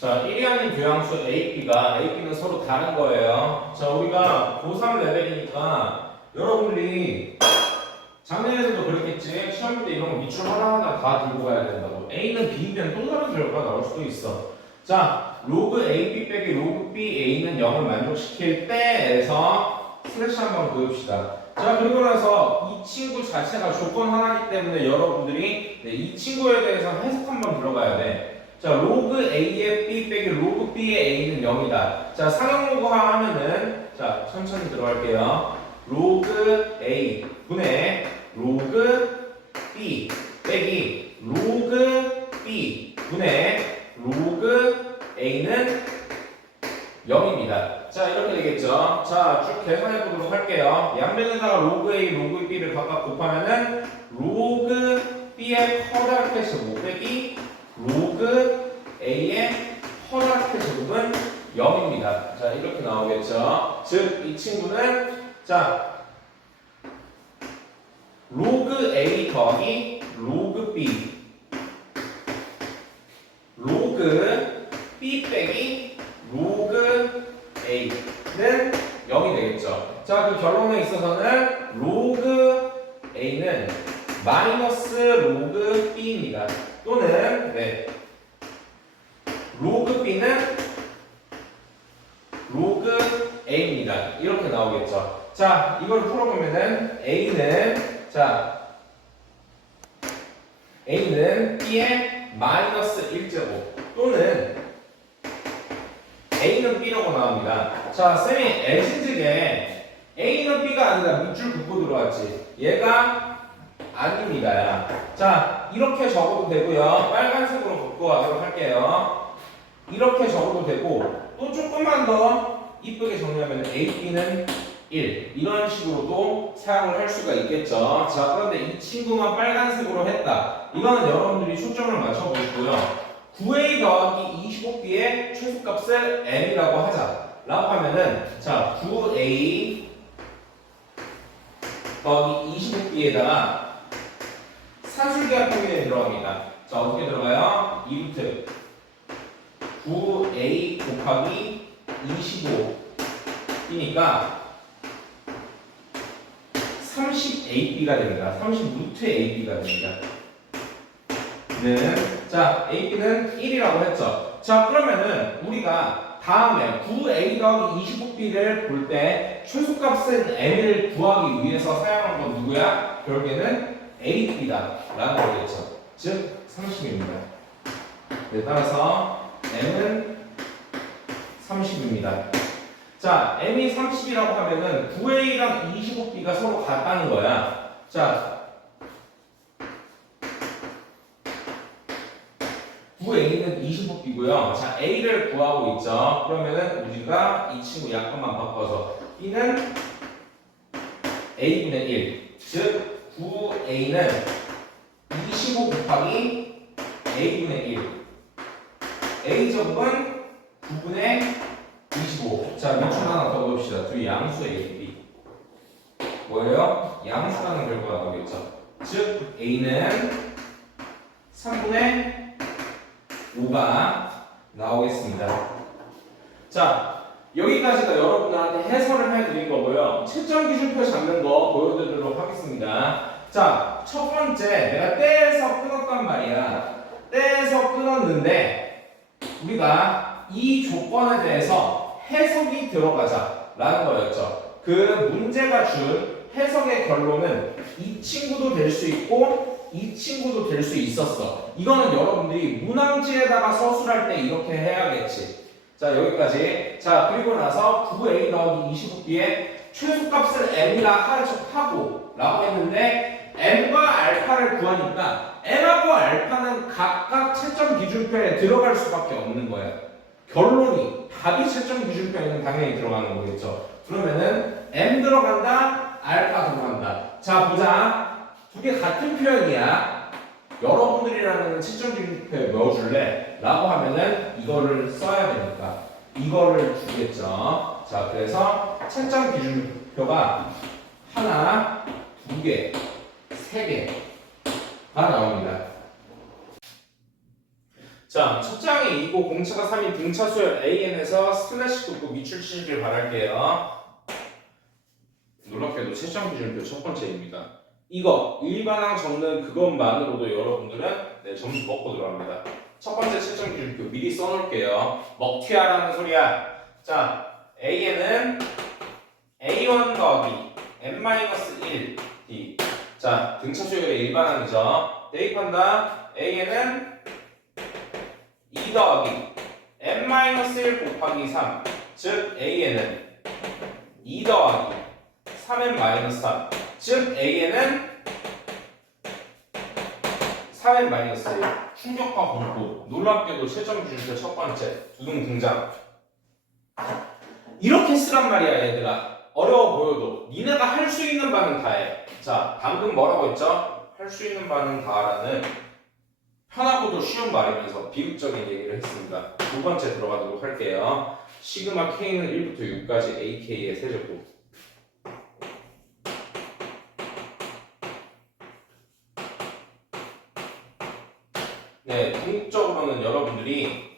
자, 1이 아닌 교양수 A, B가 A, B는 서로 다른 거예요. 자, 우리가 고3 레벨이니까 여러분들이 작년에도 그랬겠지. 시험 때 이런 거 밑줄 하나하나 다 들고 가야 된다고. A는 B면 또 다른 결과가 나올 수도 있어. 자, 로그 AB 빼기 로그 B A는 0을 만족시킬 때에서 슬래시 한번 그읍시다. 자, 그리고 나서 이 친구 자체가 조건 하나이기 때문에 여러분들이 이 친구에 대해서 해석 한번 들어가야 돼. 자, 로그 A의 B 빼기 로그 B의 A는 0이다. 자, 상형로그화 하면은, 자, 천천히 들어갈게요. 로그 A 분의 로그 B 빼기 로그 B 분의 로그 A는 0입니다. 자, 이렇게 되겠죠. 자, 쭉 계산해 보도록 할게요. 양변에다가 로그 A, 로그 B를 각각 곱하면은 로그 B의 커다랗게 제곱 빼기 로그 A의 커다랗게 제곱은 0입니다. 자, 이렇게 나오겠죠. 즉, 이 친구는 자, 로그 A 더하기 로그 B 로그 B 빼기 로그 A는 0이 되겠죠. 자, 그 결론에 있어서는 로그 A는 마이너스 로그 B입니다. 또는 로그 B는 로그 A입니다. 이렇게 나오겠죠. 자, 이걸 풀어보면은 A는 B의 마이너스 1제곱 또는 A는 B라고 나옵니다. 자, 쌤이 애신직에 A는 B가 아니라 밑줄 긋고 들어왔지. 얘가 아닙니다. 자, 이렇게 적어도 되고요. 빨간색으로 긋고 가도록 할게요. 이렇게 적어도 되고 또 조금만 더 이쁘게 정리하면 A, B는 1 이런 식으로도 사용을 할 수가 있겠죠. 자, 그런데 이 친구만 빨간색으로 했다. 이거는 여러분들이 초점을 맞춰보시고요. 9A 더하기 25B의 최소값을 M이라고 하자 라고 하면은 자, 9A 더하기 25B에다가 산술계합 표현이 들어갑니다. 자, 어떻게 들어가요? 2루트 9A 곱하기 25이니까 30AB가 됩니다. 30루트 AB가 됩니다. 자, AB는 1이라고 했죠. 자, 그러면은 우리가 다음에 9A 더하기 25B를 볼 때 최소값은 M을 구하기 위해서 사용한 건 누구야? 결국에는 AB다 라는 거겠죠. 즉 30입니다. 따라서 M은 30입니다. 자, M이 30이라고 하면은 9A랑 25B가 서로 같다는 거야. 자, 9A는 25B고요. 자, A를 구하고 있죠. 그러면은 우리가 이 친구 약간만 바꿔서 B는 A분의 1. 즉, 9A는 25 곱하기 A분의 1. A제곱은 9분의 25. 자, 밑줄 하나 더 봅시다. 두 양수 A, B. 뭐예요? 양수라는 결과가 나오겠죠. 즉, A는 3분의 5가 나오겠습니다. 자, 여기까지가 여러분들한테 해설을 해드린 거고요. 채점 기준표 잡는 거 보여드리도록 하겠습니다. 자, 첫 번째, 내가 떼에서 끊었단 말이야. 떼에서 끊었는데, 우리가 이 조건에 대해서 해석이 들어가자 라는 거였죠. 그 문제가 준 해석의 결론은 이 친구도 될 수 있고 이 친구도 될 수 있었어. 이거는 여러분들이 문항지에다가 서술할 때 이렇게 해야겠지. 자, 여기까지. 자, 그리고 나서 9A 더하기 25B의 최소값을 M이라 하고 라고 했는데 M과 알파를 구하니까 M하고 알파는 각각 채점 기준표에 들어갈 수밖에 없는 거야. 결론이 답이 채점 기준표에는 당연히 들어가는 거겠죠. 그러면은 M 들어간다, 알파 들어간다. 자, 보자. 두 개 같은 표현이야. 여러분들이라는 채점 기준표에 넣어줄래? 라고 하면은 이거를 써야 되니까 이거를 주겠죠. 자, 그래서 채점 기준표가 하나, 두 개, 세 개가 나옵니다. 자, 첫 장이 2고 공차가 3인 등차 수열 AN에서 슬래시 긋고 밑줄 치시길 바랄게요. 놀랍게도 채점 기준표 첫 번째입니다. 이거 일반항 적는 그것만으로도 여러분들은 네, 점수 먹고 들어갑니다. 첫 번째 채점 기준표 미리 써놓을게요. 먹튀하라는 소리야. 자, A에는 A1 더하기 N-1 D. 자, 등차 수열의 일반항이죠. 대입한다. A에는 2 더하기 N-1 곱하기 3. 즉 A에는 2 더하기 3n-3. 즉 A에는 3n-1. 충격과 공포. 놀랍게도 채점 기준표 첫 번째. 두둥 등장. 이렇게 쓰란 말이야 얘들아. 어려워 보여도 니네가 할 수 있는 바는 다 해. 자, 방금 뭐라고 했죠? 할 수 있는 바는 다라는 편하고도 쉬운 말이면서 비극적인 얘기를 했습니다. 두 번째 들어가도록 할게요. 시그마 K는 1부터 6까지 AK의 세제곱. 네, 궁극적으로는 여러분들이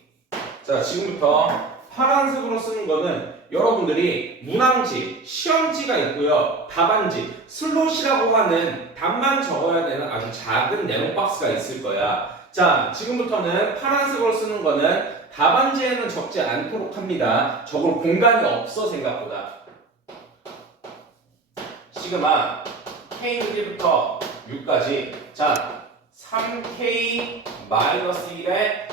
자, 지금부터 파란색으로 쓰는 거는 여러분들이 문항지, 시험지가 있고요. 답안지, 슬롯이라고 하는 답만 적어야 되는 아주 작은 네모 박스가 있을 거야. 자, 지금부터는 파란색으로 쓰는 거는 답안지에는 적지 않도록 합니다. 적을 공간이 없어 생각보다. 시그마 K는 1부터 6까지. 자, 3K-1의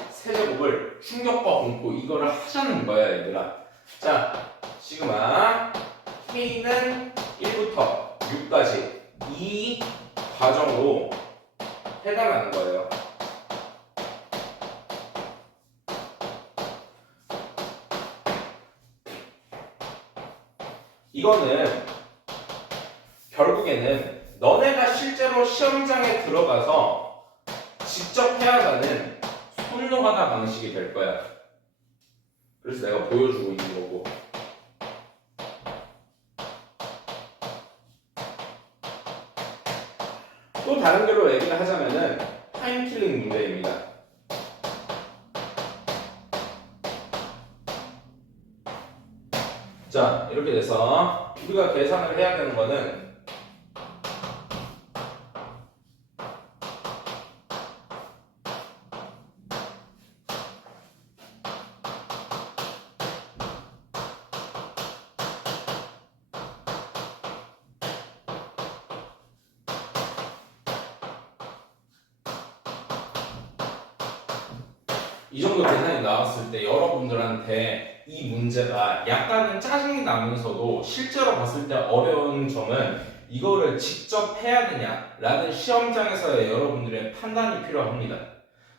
세제곱을 충격과 공포 이거를 하자는 거야 얘들아. 자, 시그마 K는 1부터 6까지 이 과정으로 해당하는 거예요. 이거는 결국에는 너네가 실제로 시험장에 들어가서 직접 해야하는 손노가다 방식이 될 거야. 그래서 내가 보여주고 있는 거고. 또 다른 결로 얘기를 하자면은 타임킬링 문제입니다. 자, 이렇게 돼서 우리가 계산을 해야 되는 거는 이 정도 계산이 나왔을 때 여러분들한테 이 문제가 약간은 짜증이 나면서도 실제로 봤을 때 어려운 점은 이거를 직접 해야 되냐라는 시험장에서의 여러분들의 판단이 필요합니다.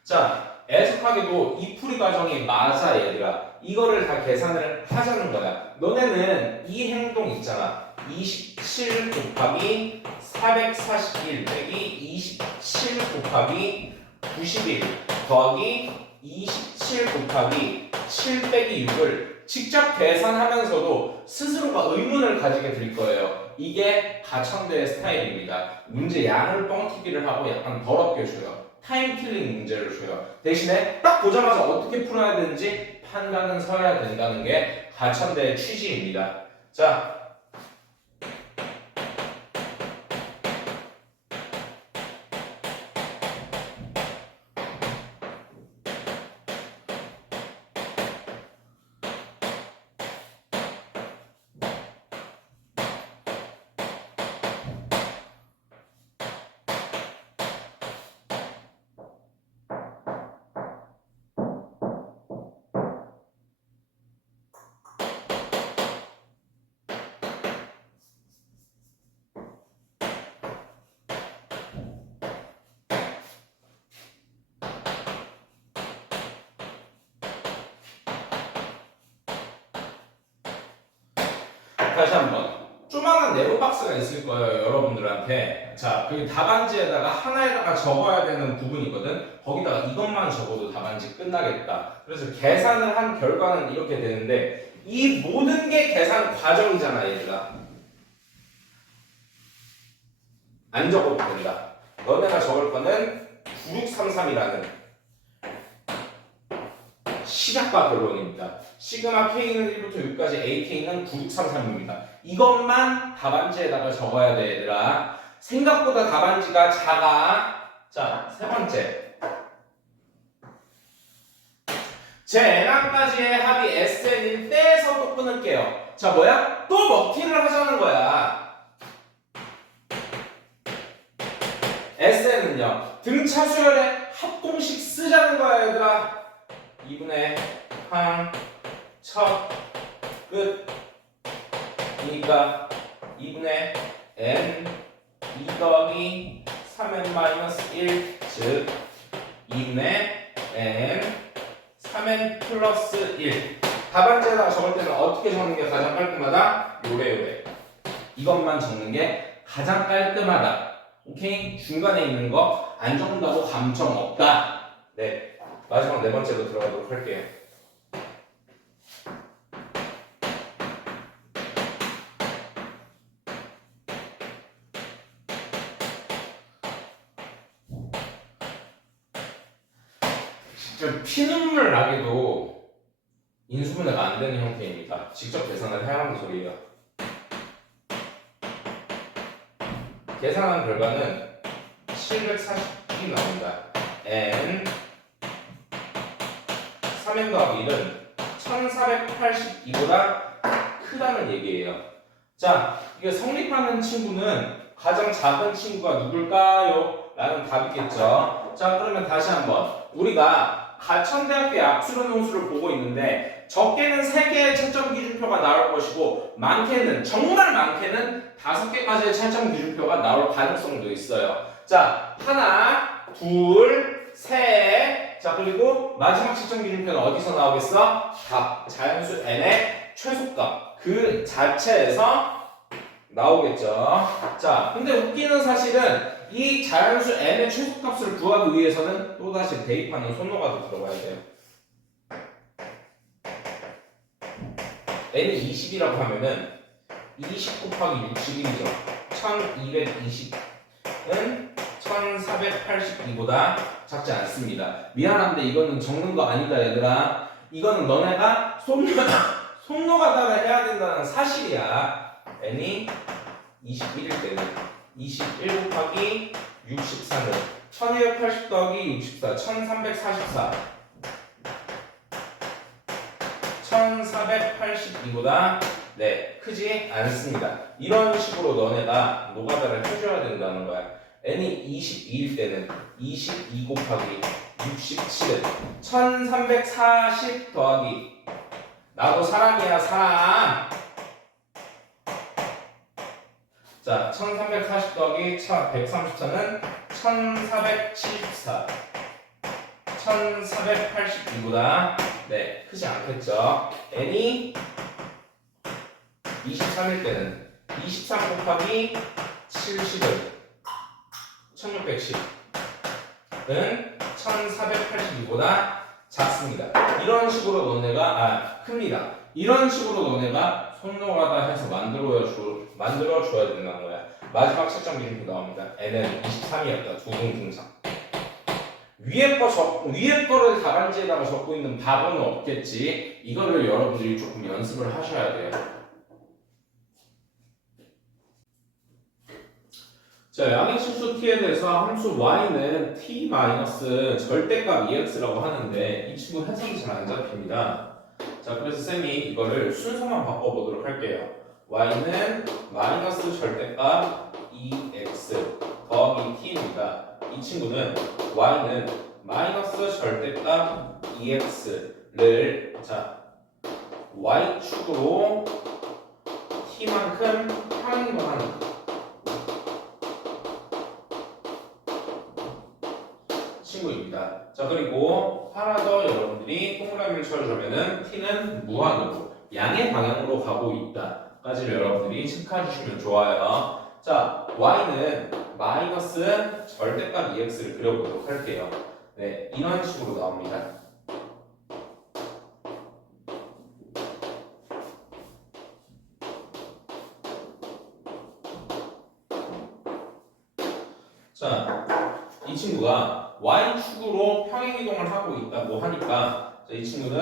자, 애석하게도 이 풀이 과정이 맞아 얘들아. 이거를 다 계산을 하자는 거야. 너네는 이 행동 있잖아. 27 곱하기 441 빼기 27 곱하기 91 더하기 27 곱하기 7 빼기 6을 직접 계산하면서도 스스로가 의문을 가지게 될 거예요. 이게 가천대의 스타일입니다. 문제 양을 뻥튀기를 하고 약간 더럽게 줘요. 타임킬링 문제를 줘요. 대신에 딱 보자마자 어떻게 풀어야 되는지 판단은 서야 된다는 게 가천대의 취지입니다. 자, 다시 한번 조그마한 네모 박스가 있을 거예요 여러분들한테. 자, 그 답안지에다가 하나에다가 적어야 되는 부분이거든. 거기다가 이것만 적어도 답안지 끝나겠다. 그래서 계산을 한 결과는 이렇게 되는데 이 모든 게 계산 과정이잖아 얘들아. 안 적어도 된다. 너네가 적을 거는 9633이라는 시작과 결론입니다. 시그마 K는 1부터 6까지 AK는 9633입니다. 이것만 답안지에다가 적어야 돼, 얘들아. 생각보다 답안지가 작아. 자, 세 번째. 제 n항까지의 합이 SN일 때에서 또 끊을게요. 자, 뭐야? 또 먹튀를 하자는 거야. SN은요, 등차 수열의 합공식 쓰자는 거야, 얘들아. 2분의 항, 첫, 끝. 그러니까 2분의 n 2 더하기 3n 마이너스 1, 즉 2분의 n 3n 플러스 1. 답안지에다가 적을 때는 어떻게 적는 게 가장 깔끔하다? 요래. 이것만 적는 게 가장 깔끔하다. 오케이? 중간에 있는 거 안 적는다고 감정 없다. 네. 마지막 네 번째로 들어가도록 할게요. 직접 피눈물 나게도 인수분해가 안 되는 형태입니다. 직접 계산을 해야 하는 소리예요. 계산한 결과는 740이 나옵니다. n 3n 더하기 1은 1482보다 크다는 얘기예요. 자, 이게 성립하는 친구는 가장 작은 친구가 누굴까요? 라는 답이겠죠. 자, 그러면 다시 한번 우리가 가천대학교의 압수론 홍수를 보고 있는데 적게는 3개의 채점 기준표가 나올 것이고 많게는, 정말 많게는 5개까지의 채점 기준표가 나올 가능성도 있어요. 자, 하나, 둘, 셋. 자, 그리고 마지막 채점 기준표는 어디서 나오겠어? 답, 자연수 n의 최소값 그 자체에서 나오겠죠. 자, 근데 웃기는 사실은 이 자연수 n의 최소값을 구하기 위해서는 또다시 대입하는 손노가도 들어가야 돼요. n이 20이라고 하면은 20 곱하기 61이죠. 1220은 1482보다 작지 않습니다. 미안한데 이거는 적는 거 아니다, 얘들아. 이거는 너네가 손노가다를 해야 된다는 사실이야. n이 21일 때는 21 곱하기 64는 1280 더하기 64, 1344. 1482보다 크지 않습니다. 이런 식으로 너네가 노가다를 해줘야 된다는 거야. n이 22일 때는 22 곱하기 67은 1340 더하기, 나도 사람이야, 사람. 자, 1340 더하기 134는 1474. 1482보다 크지 않겠죠. n이 23일 때는 23 곱하기 70은 1610은 1482보다 작습니다. 이런 식으로 너네가 큽니다. 이런 식으로 너네가 손노가다 해서 만들어줘야 된다는 거야. 마지막 채점 기준표 나옵니다. n은 23이었다. 두둥등상. 위에 거를 답안지에다가 적고 있는 바보는 없겠지. 이거를 여러분들이 조금 연습을 하셔야 돼요. 자, 양의실수 t에 대해서 함수 y는 t 마이너스 절대값 ex라고 하는데 이 친구 해석이 잘 안 잡힙니다. 자, 그래서 쌤이 이거를 순서만 바꿔보도록 할게요. y는 마이너스 절대값 ex 더하기 t입니다. 이 친구는 y는 마이너스 절대값 ex를 y축으로 t만큼 평행이동하는 친구입니다. 자, 그리고 하나 더 여러분들이 동그라미를 쳐주면은 t는 무한으로 양의 방향으로 가고 있다까지를 여러분들이 체크해 주시면 좋아요. 자, y는 마이너스 절대값 ex를 그려보도록 할게요. 이런 식으로 나옵니다. 자, 이 친구가 y축으로 평행이동을 하고 있다고 하니까 이 친구는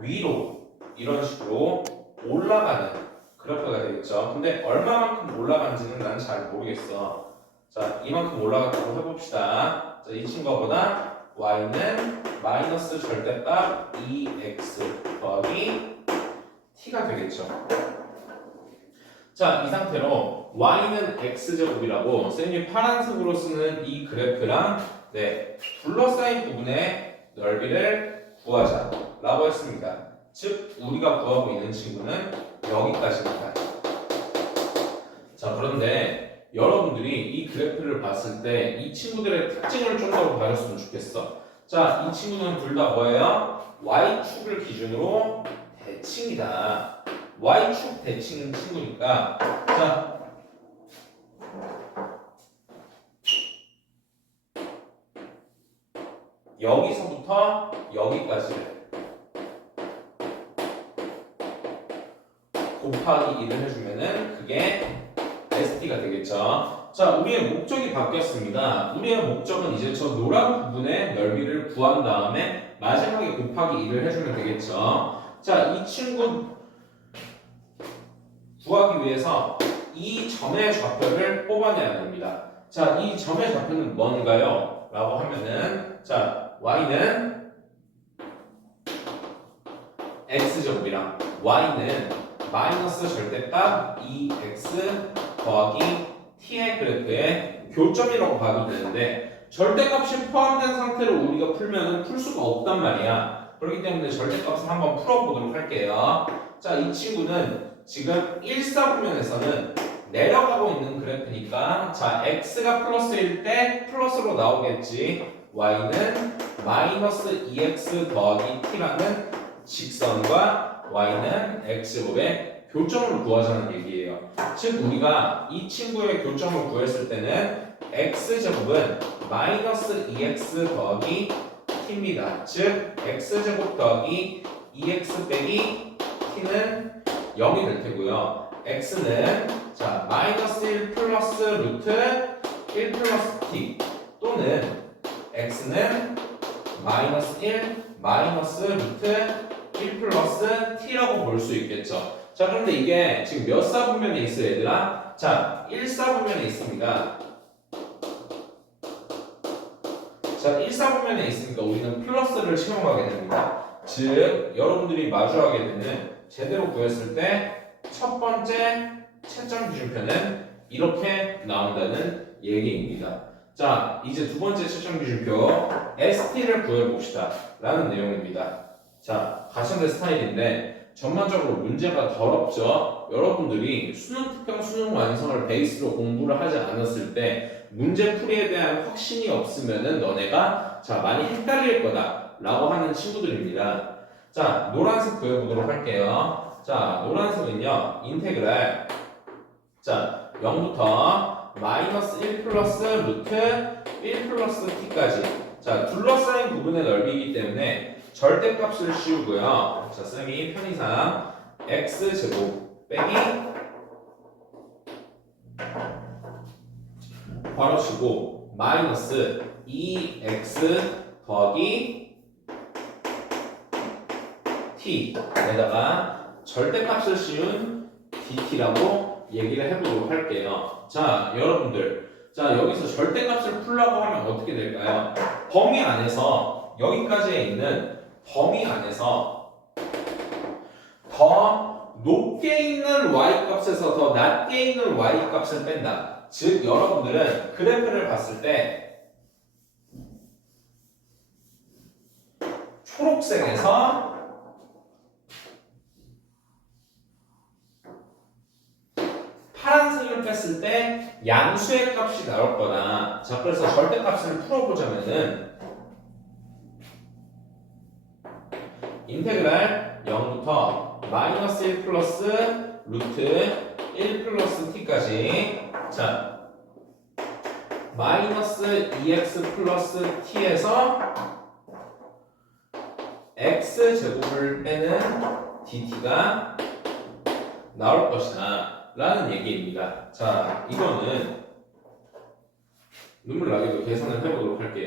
위로 이런 식으로 올라가는 그래프가 되겠죠. 근데 얼마만큼 올라간지는 난 잘 모르겠어. 자, 이만큼 올라갔다고 해봅시다. 자, 이 친구보다 y는 마이너스 절대값 2x 더하기 t가 되겠죠. 자, 이 상태로 y는 x제곱이라고 쌤이 파란색으로 쓰는 이 그래프랑 둘러싸인 부분의 넓이를 구하자 라고 했습니다. 즉 우리가 구하고 있는 친구는 여기까지입니다. 자, 그런데 여러분들이 이 그래프를 봤을 때 이 친구들의 특징을 좀 더 봐줬으면 좋겠어. 자, 이 친구는 둘 다 뭐예요? y축을 기준으로 대칭이다. y축 대칭 친구니까 자, 여기서부터 여기까지를 곱하기 1을 해주면은 그게 ST가 되겠죠. 자, 우리의 목적이 바뀌었습니다. 우리의 목적은 이제 저 노란 부분의 넓이를 구한 다음에 마지막에 곱하기 1을 해주면 되겠죠. 자, 이 친구 구하기 위해서 이 점의 좌표를 뽑아내야 됩니다. 자, 이 점의 좌표는 뭔가요? 라고 하면은 자, y는 x제곱이랑 y는 마이너스 절대값 2x 더하기 t의 그래프의 교점이라고 봐도 되는데 절대값이 포함된 상태로 우리가 풀면은 풀 수가 없단 말이야. 그렇기 때문에 절대값을 한번 풀어보도록 할게요. 자, 이 친구는 지금 1사분면에서는 내려가고 있는 그래프니까 자, x가 플러스일 때 플러스로 나오겠지. y는 마이너스 2x 더하기 t라는 직선과 y는 x제곱의 교점을 구하자는 얘기예요. 즉 우리가 이 친구의 교점을 구했을 때는 x제곱은 마이너스 2x 더하기 t입니다. 즉 x제곱 더하기 2x 빼기 t는 0이 될 테고요. x는 자 마이너스 1 플러스 루트 1 플러스 t 또는 x는 마이너스 1 마이너스 루트 1 플러스 t라고 볼 수 있겠죠. 자, 그런데 이게 지금 몇 사분면에 있어요, 얘들아? 자, 1사분면에 있습니다. 자, 1사분면에 있으니까 우리는 플러스를 채용하게 됩니다. 즉, 여러분들이 마주하게 되는 제대로 구했을 때 첫 번째 채점 기준표는 이렇게 나온다는 얘기입니다. 자, 이제 두 번째 채점 기준표 ST를 구해봅시다 라는 내용입니다. 자, 가천대 스타일인데 전반적으로 문제가 더럽죠. 여러분들이 수능 특강 수능 완성을 베이스로 공부를 하지 않았을 때 문제풀이에 대한 확신이 없으면은 너네가 자 많이 헷갈릴 거다 라고 하는 친구들입니다. 자, 노란색 구해보도록 할게요. 자, 노란색은요 인테그랄 자 0부터 마이너스 1 플러스 루트 1 플러스 t까지 자 둘러싸인 부분의 넓이이기 때문에 절대값을 씌우고요. 자, 쌤이 편의상 x제곱 빼기 괄호치고 마이너스 2x 더하기 t에다가 절대값을 씌운 dt라고 얘기를 해보도록 할게요. 자, 여러분들 자 여기서 절대값을 풀라고 하면 어떻게 될까요? 범위 안에서 여기까지에 있는 범위 안에서 더 높게 있는 y값에서 더 낮게 있는 y값을 뺀다. 즉 여러분들은 그래프를 봤을 때 초록색에서 파란색을 뺐을 때 양수의 값이 나올 거다. 자, 그래서 절대값을 풀어보자면은 인테그랄 0부터 마이너스 1 플러스 루트 1 플러스 t까지 자 마이너스 2x 플러스 t에서 x제곱을 빼는 dt가 나올 것이다 라는 얘기입니다. 자, 이거는 눈물 나게도 계산을 해보도록 할게요.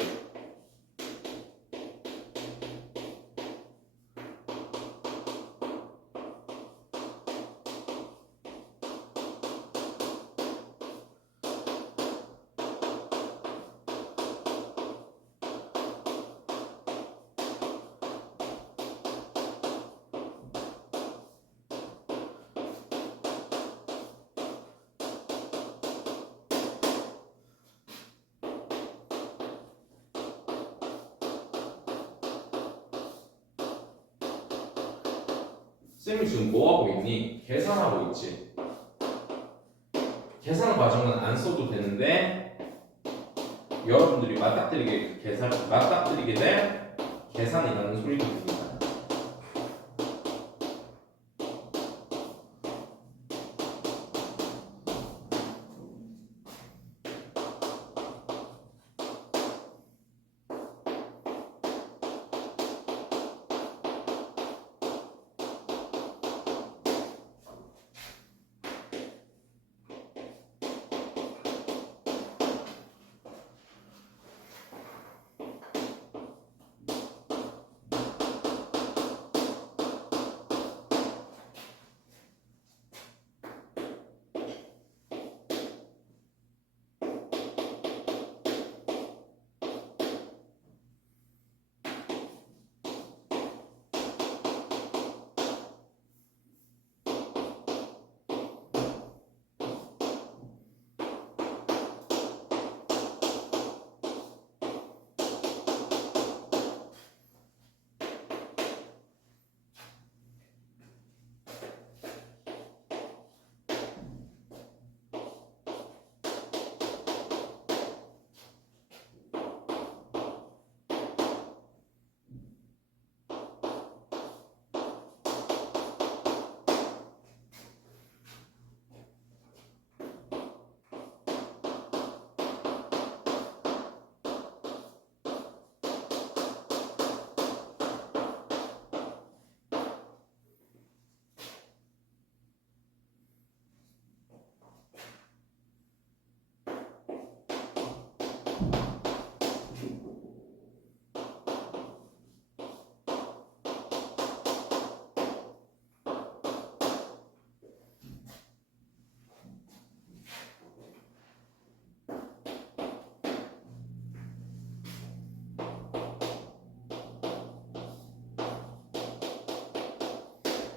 쌤이 지금 뭐 하고 있니? 계산하고 있지. 계산 과정은 안 써도 되는데 여러분들이 맞닥뜨리게 될 계산이라는 소리도 듭니다.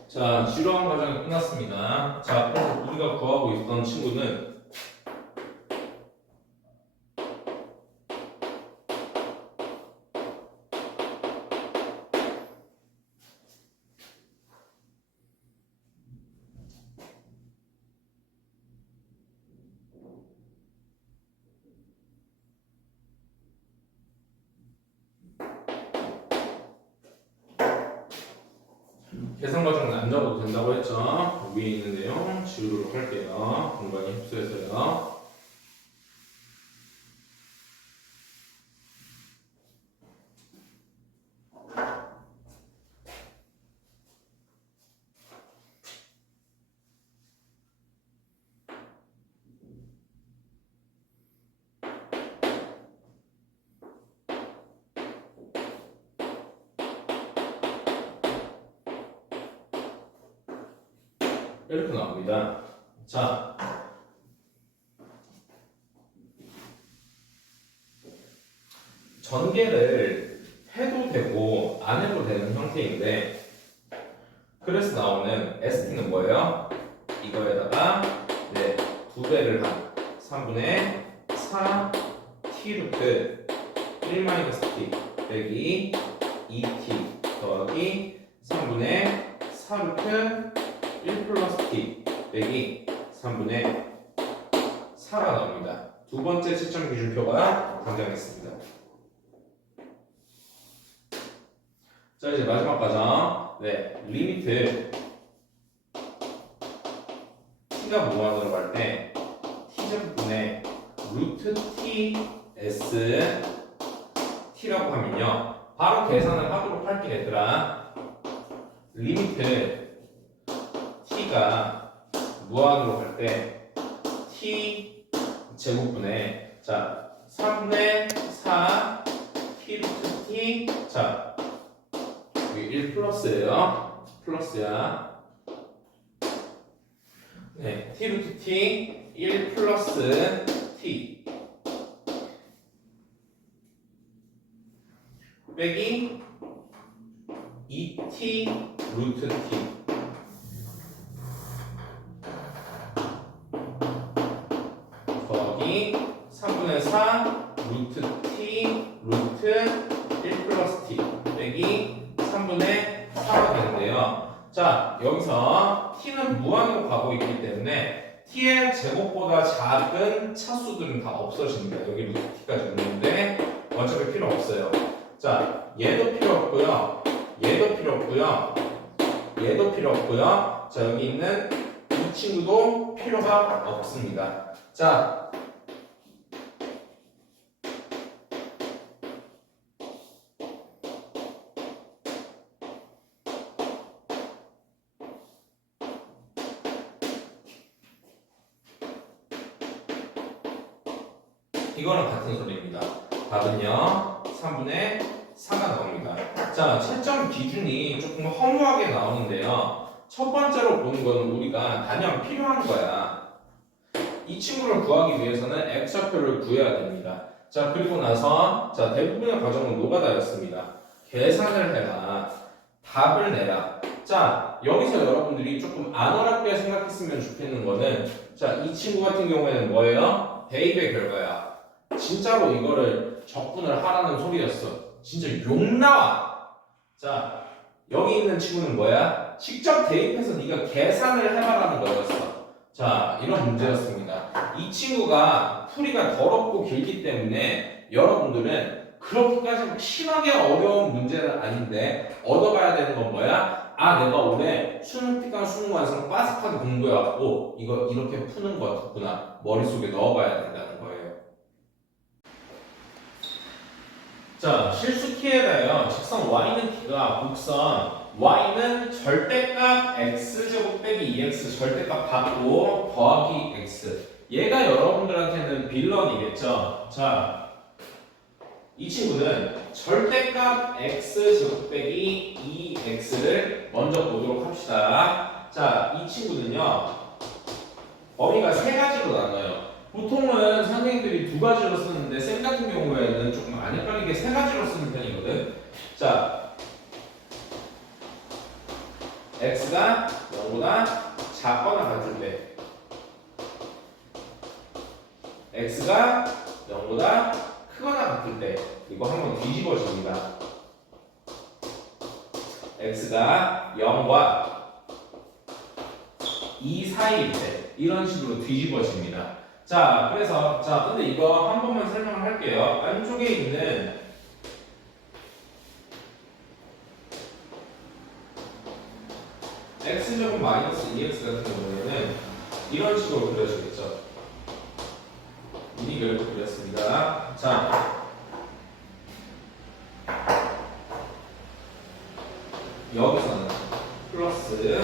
자, 지루한 과정이 끝났습니다. 자, 그래서 우리가 구하고 있던 친구는 계산 과정은 안 적어도 된다고 했죠. 위에 있는 내용 지우도록 할게요. 공간이 흡수해서요. 이렇게 나옵니다. 자, 전개를 해도 되고 안 해도 되는 형태인데 그래서 나오는 ST는 뭐예요? 이거에다가 네, 2배를 한 3분의 4 t 루트 1-t 빼기 2t 더하기 3분의 4 루트 1 플러스 t 빼기 3분의 4가 나옵니다. 두 번째 채점 기준표가 등장했습니다. 자, 이제 마지막 과정. 네, 리미트 t가 무한으로 갈 때 t제곱분의 루트 t s t라고 하면요. 바로 계산을 하도록 할게 얘들아. 리미트 t가 무한으로 갈 때 t 제곱분의 자 3분의 4 t 루트 t 자 여기 1 플러스예요. 플러스야. 네, t 루트 t 1 플러스 t 빼기 2t 루트 t 더하기 3분의 4 루트 t 루트 1 플러스 t 빼기 3분의 4가 되는데요. 자, 여기서 t는 무한으로 가고 있기 때문에 t의 제곱보다 작은 차수들은 다 없어집니다. 여기 루트 t까지 있는데 어차피 필요 없어요. 자, 얘도 필요 없고요. 얘도 필요 없고요. 얘도 필요 없고요. 자, 여기 있는 이 친구도 필요가 없습니다. 자, 이거랑 같은 소리입니다. 답은요 3분의 4가 나옵니다. 자, 채점 기준이 조금 허무하게 나오는데요. 첫 번째로 보는 거는 우리가 단연 필요한 거야. 이 친구를 구하기 위해서는 x좌표를 구해야 됩니다. 자, 그리고 나서 자, 대부분의 과정은 노가다였습니다. 계산을 해라. 답을 내라. 자, 여기서 여러분들이 조금 안 어렵게 생각했으면 좋겠는 거는 자, 이 친구 같은 경우에는 뭐예요? 대입의 결과야. 진짜로 이거를 적분을 하라는 소리였어. 진짜 욕 나와. 자, 여기 있는 친구는 뭐야? 직접 대입해서 네가 계산을 해봐라는 거였어. 자, 이런 문제였습니다. 이 친구가 풀이가 더럽고 길기 때문에 여러분들은 그렇게까지 심하게 어려운 문제는 아닌데 얻어가야 되는 건 뭐야? 아, 내가 올해 수능 특강 수능 완성 빠삭하게 공부해갖고 이거 이렇게 푸는 거였구나. 머릿속에 넣어봐야 된다는 거예요. 자, 실수 t에다요. 직선 y는 t가 곡선 y는 절대값 x제곱 빼기 2x 절대값 받고 더하기 x. 얘가 여러분들한테는 빌런이겠죠. 자, 이 친구는 절대값 x제곱 빼기 2x를 먼저 보도록 합시다. 자, 이 친구는요. 범위가 세 가지로 나눠요. 보통은 선생님들이 두 가지로 쓰는데 쌤 같은 경우에는 조금 안 헷갈리게 세 가지로 쓰는 편이거든. 자, x가 0보다 작거나 같을 때 x가 0보다 크거나 같을 때 이거 한번 뒤집어집니다. x가 0과 2 사이일 때 이런 식으로 뒤집어집니다. 자, 그래서 자, 근데 이거 한 번만 설명을 할게요. 안쪽에 있는 x제곱 마이너스 2x 같은 경우에는 이런 식으로 그려지겠죠. 이렇게 그렸습니다. 자, 여기서는 플러스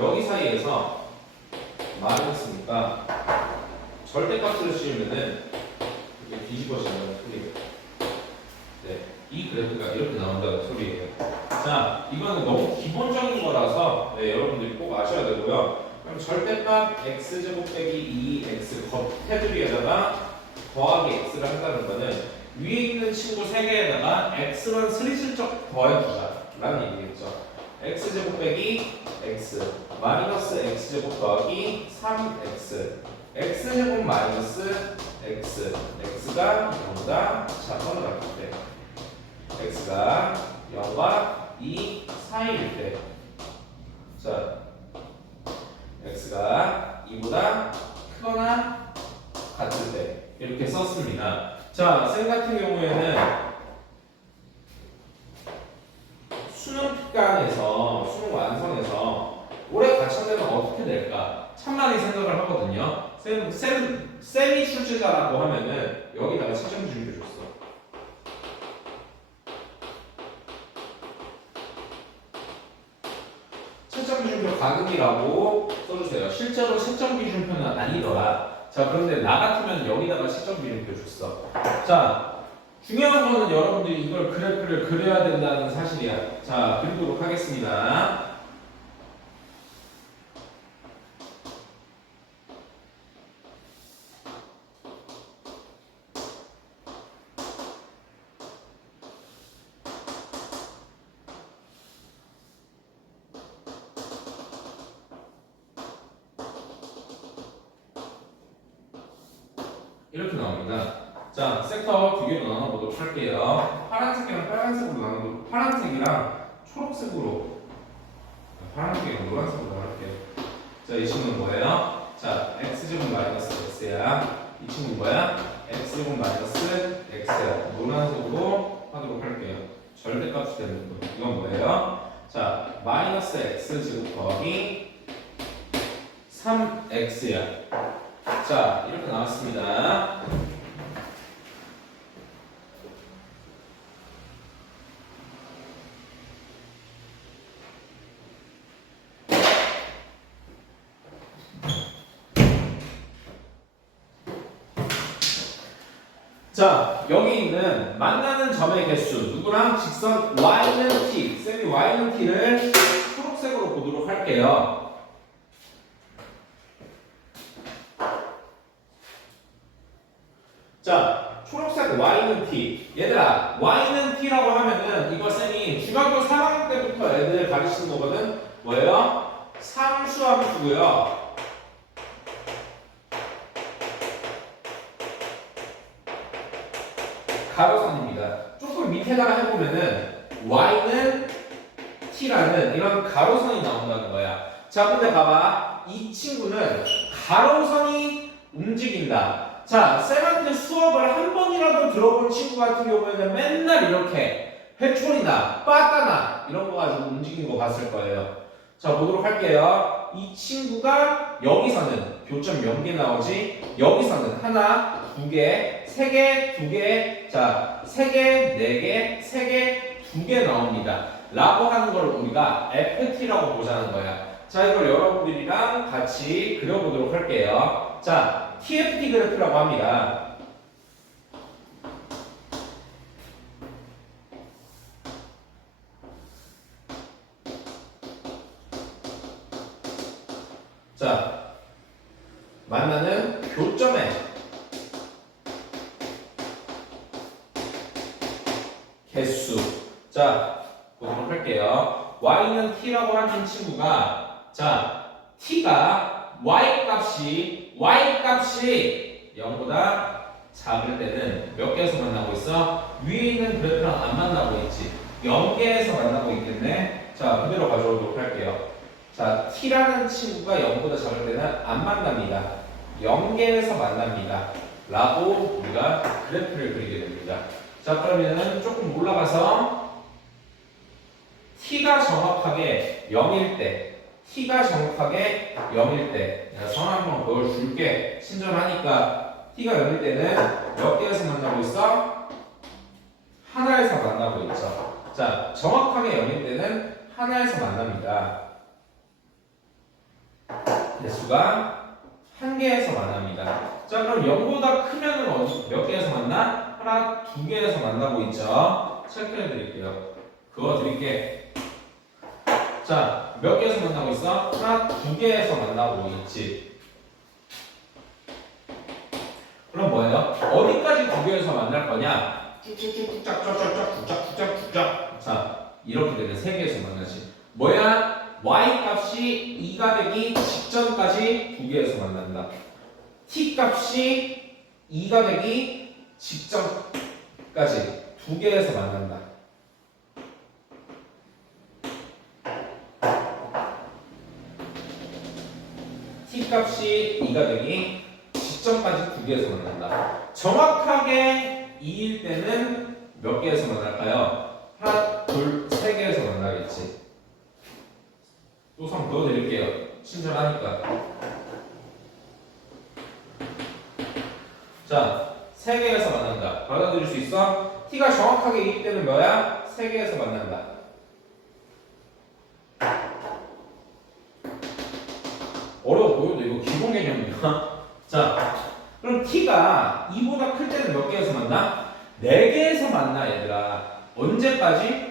여기 사이에서 마이너스니까 절대값을 씌우면은 이게 뒤집어지는 소리예요. 네, 이 그래프가 이렇게 나온다는 소리예요. 자, 이거는 너무 기본적인 거라서 네, 여러분들이 꼭 아셔야 되고요. 그럼 절대값 x제곱 빼기 2x 겉테두리에다가 더하기 x를 한다는 거는 위에 있는 친구 3개에다가 x는 스리슬쩍 더해주자 라는 얘기겠죠. x제곱 빼기 x 마이너스 x제곱 더하기 3x x제곱 마이너스 x x가 0보다 작거나 같을 때 x가 0과 2 사이일 때 자, x가 2보다 크거나 같을 때 이렇게 썼습니다. 자, 쌤 같은 경우에는 수능 특강에서 수능 완성에서 올해 가천대는 어떻게 될까 참 많이 생각을 하거든요. 쌤이 출제자라고 하면은 여기다가 채점 기준표 줬어. 채점 기준표 가금이라고 써주세요. 실제로 채점 기준표는 아니더라. 자, 그런데 나 같으면 여기다가 채점 기준표 줬어. 자, 중요한 거는 여러분들이 이걸 그래프를 그려야 된다는 사실이야. 자, 그리도록 하겠습니다. 이렇게 나옵니다. 자, 섹터 두 개로 나눠보도록 할게요. 파란색이랑 빨간색으로 나눠보도록 파란색이랑 초록색으로 파란색이랑 노란색으로 할게요. 자, 이 친구는 뭐예요? 자, x제곱 마이너스 x야. 이 친구는 뭐야? x제곱 마이너스 x야. 노란색으로 하도록 할게요. 절대값이 되는 거. 이건 뭐예요? 자, 마이너스 x제곱 더하기 3x야. 자, 이렇게 나왔습니다. 자, 여기 있는 만나는 점의 개수 누구랑 직선 y는 t, 쌤이 y는 t를 초록색으로 보도록 할게요. 자, 초록색 y는 t. 얘들아, y는 t라고 하면은 이거 쌤이 중학교 3학년 때부터 애들 가르치는 거거든. 뭐예요? 상수함수고요. 가로선입니다. 조금 밑에다가 해보면은 y는 t라는 이런 가로선이 나온다는 거야. 자, 근데 봐봐. 이 친구는 가로선이 움직인다. 자, 쌤한테 수업을 한 번이라도 들어본 친구 같은 경우에는 맨날 이렇게 회초리나 빠따나 이런 거 가지고 움직이는 거 봤을 거예요. 자, 보도록 할게요. 이 친구가 여기서는 교점 몇 개 나오지? 여기서는 하나, 두 개, 세 개, 두 개, 자, 세 개, 네 개, 세 개, 두 개 나옵니다. 라고 하는 걸 우리가 FT라고 보자는 거야. 자, 이걸 여러분들이랑 같이 그려보도록 할게요. 자, TFT 그래프라고 합니다. 자, 만나는 교점의 개수. 자, 보도록 할게요. y는 t라고 하는 친구가, 자, t가 y 값이 0보다 작을 때는 몇 개에서 만나고 있어? 위에 있는 그래프랑 안 만나고 있지. 0개에서 만나고 있겠네. 자, 그대로 가져오도록 할게요. 자, t라는 친구가 0보다 작을 때는 안 만납니다. 0개에서 만납니다. 라고 우리가 그래프를 그리게 됩니다. 자, 그러면은 조금 올라가서 t가 정확하게 0일 때, t가 정확하게 0일 때, 내가 선 한번 보여줄게. 친절하니까 t가 0일 때는 몇 개에서 만나고 있어? 하나에서 만나고 있죠. 자, 정확하게 0일 때는 하나에서 만납니다. 개수가 한 개에서 만납니다. 자, 그럼 0보다 크면은 어디 몇 개에서 만나? 하나, 두 개에서 만나고 있죠. 체크해 드릴게요. 그거 드릴게. 자, 몇 개에서 만나고 있어? 하나, 두 개에서 만나고 있지. 그럼 뭐예요? 어디까지 두 개에서 만날 거냐? 쭉쭉쭉 쫙쫙쫙쫙 자, 이렇게 되면 세 개에서 만나지. 뭐야? y 값이 2가 되기 직전까지 두 개에서 만난다. t 값이 2가 되기 직전까지 두 개에서 만난다. t 값이 2가 되기 직전까지 두 개에서 만난다. 정확하게 2일 때는 몇 개에서 만날까요? 하나, 둘, 세 개에서 만나겠지. 또 선 그어드릴게요. 친절하니까. 자, 세 개에서 만난다. 받아들일 수 있어? t가 정확하게 2일 때는 뭐야? 세 개에서 만난다. 어려워 보여도 이거 기본 개념이야. 자, 그럼 t가 2보다 클 때는 몇 개에서 만나? 4개에서 만나, 얘들아. 언제까지?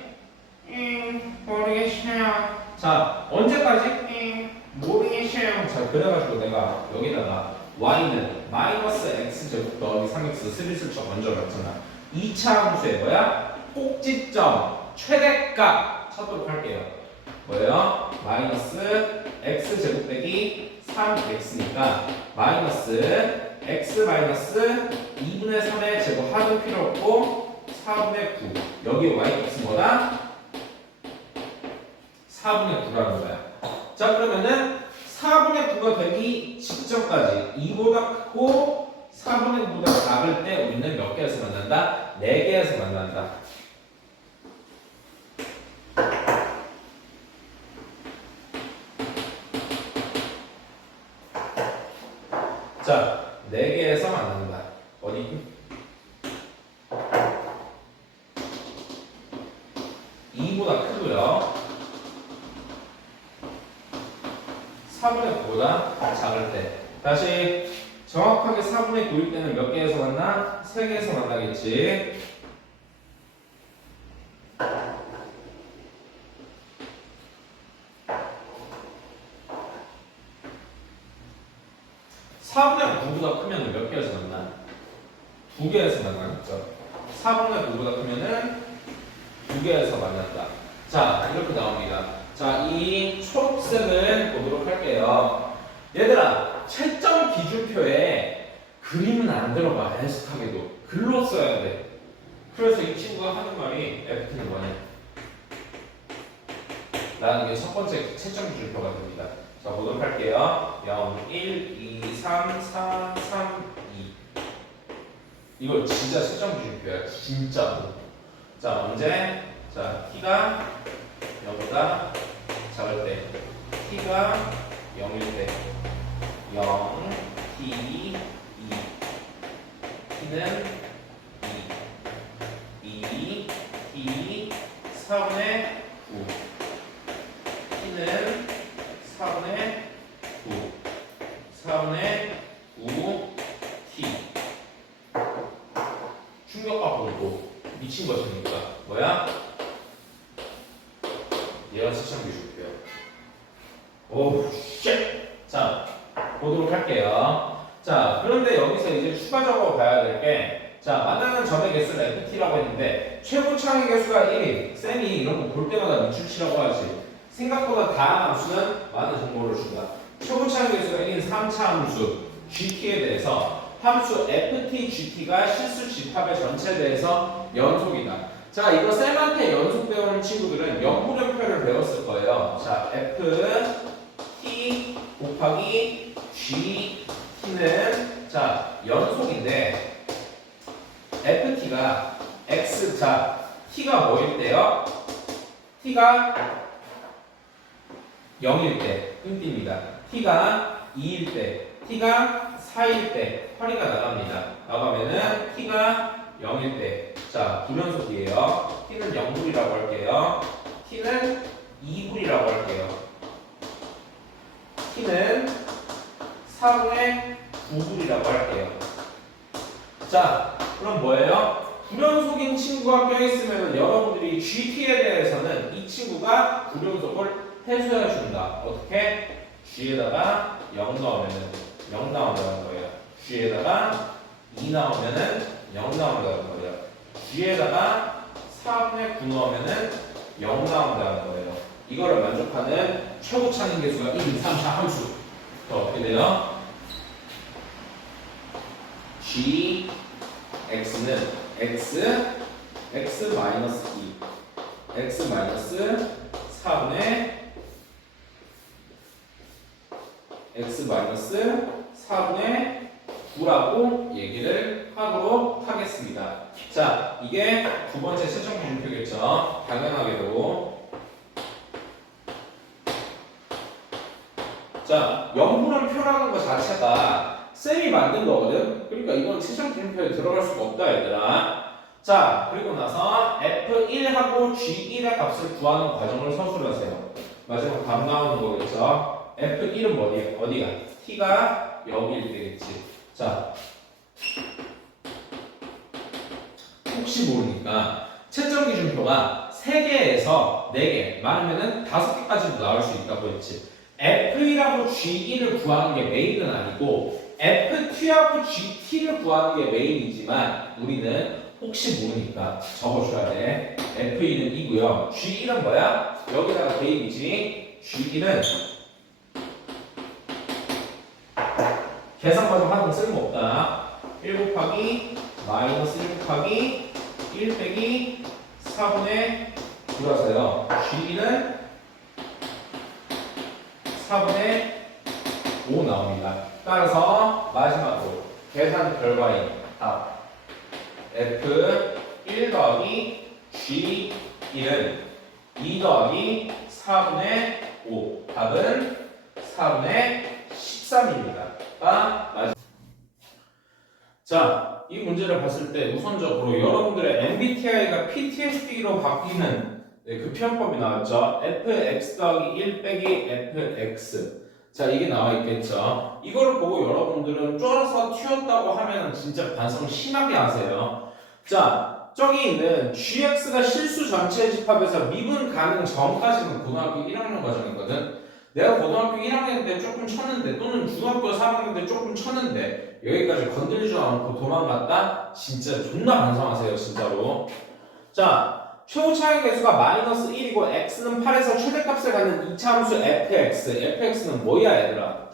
모르겠어요. 자, 언제까지? 모르겠어요. 자, 그래가지고 내가 여기다가 y는 마이너스 x제곱 더하기 3x 스리슬쩍 얹어놨잖아. 2차 함수의 뭐야? 꼭지점 최대값 찾도록 할게요. 뭐예요? 마이너스 x제곱 빼기 3x니까 마이너스 x 마이너스 2분의 3의 제곱 하도 필요 없고 4분의 9. 여기 y 값은 뭐다? 4분의 9라는 거야. 자, 그러면은 4분의 9가 되기 직전까지 2보다 크고 4분의 9보다 작을 때 우리는 몇 개에서 만난다? 4개에서 만난다. 자, 4개에서 만난다. 어디? 2보다 크고요. 4분의 9보다 작을 때. 다시 정확하게 4분의 9일 때는 몇 개에서 만나? 3개에서 만나겠지. (4분의 9보다) 크면 몇 개에서 만나? 2개에서 만나겠죠. 4분의 9보다 크면은 2개에서 만난다. 자, 이렇게 나옵니다. 자, 이 초록색을 보도록 할게요. 얘들아, 채점 기준표에 그림은 안 들어가. 애석하게도 글로 써야 돼. 그래서 이 친구가 하는 말이 FT는 뭐냐? 라는 게 첫 번째 채점 기준표가 됩니다. 자, 보도록 할게요. 0, 1, 2, 3, 4, 3, 2. 이거 진짜 채점 기준표야. 진짜로. 자, 언제? 자, t가 0보다 작을 때, t가 0일 때, 0, t, 2, t는 2, t, 4분의 9, t는 4분의 9, 4분의 9, t. 충격과 공고 미친 것이니까 뭐야? 얘가 채점 기준표야. 오, 쉣! 자, 보도록 할게요. 자, 그런데 여기서 이제 추가적으로 봐야 될 게, 자, 만나는 점의 개수를 FT라고 했는데, 최고 차의 개수가 1인, 쌤이 이런 거 볼 때마다 미출치라고 하지. 생각보다 다양한 함수는 많은 정보를 준다. 최고 차의 개수가 1인 3차 함수, GT에 대해서, 함수 FT, GT가 실수 집합의 전체에 대해서 연속이다. 자, 이거 쌤한테 연속 배우는 친구들은 영분음표를 배웠을 거예요. 자, F, T 곱하기 G, T는 자, 연속인데 FT가 X, 자, T가 뭐일 때요? T가 0일 때, 끊깁니다. T가 2일 때, T가 4일 때 허리가 나갑니다. 나가면은 T가 0일 때, 자, 불연속이에요. t는 0불이라고 할게요. t는 2불이라고 할게요. t는 4분의 9불이라고 할게요. 자, 그럼 뭐예요? 불연속인 친구가 껴있으면 여러분들이 GT에 대해서는 이 친구가 불연속을 해소해 준다. 어떻게? G에다가 0 넣으면은 0 나온다는 거예요. G에다가 2 나오면은 0 나온다는 거예요. G에다가 4분의 9 넣으면은 0 나온다는 거예요. 이거를 만족하는 최고 차는 개수가 1, 2, 3, 4 함수. 또 어떻게 돼요? G, X는 X 마이너스 2, X 마이너스 4분의 X 마이너스 4분의 9라고 얘기를 하도록 하겠습니다. 자, 이게 두 번째 채점 기준표겠죠. 당연하게도. 자, 영분음표라는 것 자체가 쌤이 만든 거거든. 그러니까 이건 채점 기준표에 들어갈 수가 없다, 얘들아. 자, 그리고 나서 F1하고 G1의 값을 구하는 과정을 서술하세요. 마지막 답 나오는 거겠죠. F1은 어디가? T가 0일 때겠지. 자, 혹시 모르니까 채점 기준표가 3개에서 4개, 많으면은 5개까지도 나올 수 있다고 했지. F1하고 G1을 구하는 게 메인은 아니고 FT하고 GT를 구하는 게 메인이지만 우리는 혹시 모르니까 적어줘야 돼. F1은 2고요. G1은 뭐야? 여기다가 대입이지. G1은 계산 과정 하는 거 쓸모없다. 1 곱하기 마이너스 1 곱하기 1 빼기 4분의 9라서요. G2는 나옵니다. 따라서 마지막으로 계산 결과인 답 F1 더하기 G1은 2 더하기 4분의 5 답은 4분의 13입니다. 자, 이 문제를 봤을 때 우선적으로 여러분들의 MBTI가 PTSD로 바뀌는 그 표현법이 나왔죠. fx 더하기 1 빼기 fx. 자, 이게 나와 있겠죠. 이걸 보고 여러분들은 쫄아서 튀었다고 하면 진짜 반성 심하게 하세요. 자, 저기 있는 gx가 실수 전체 집합에서 미분 가능 전까지는 고등학교 1학년 과정이거든. 내가 고등학교 1학년 때 조금 쳤는데 또는 중학교 3학년 때 조금 쳤는데 여기까지 건들리지 않고 도망갔다? 진짜 존나 반성하세요, 진짜로. 자, 최고 차이 계수가 마이너스 1이고 x는 8에서 최대값을 갖는 이차함수 fx. fx는 뭐야, 얘들아?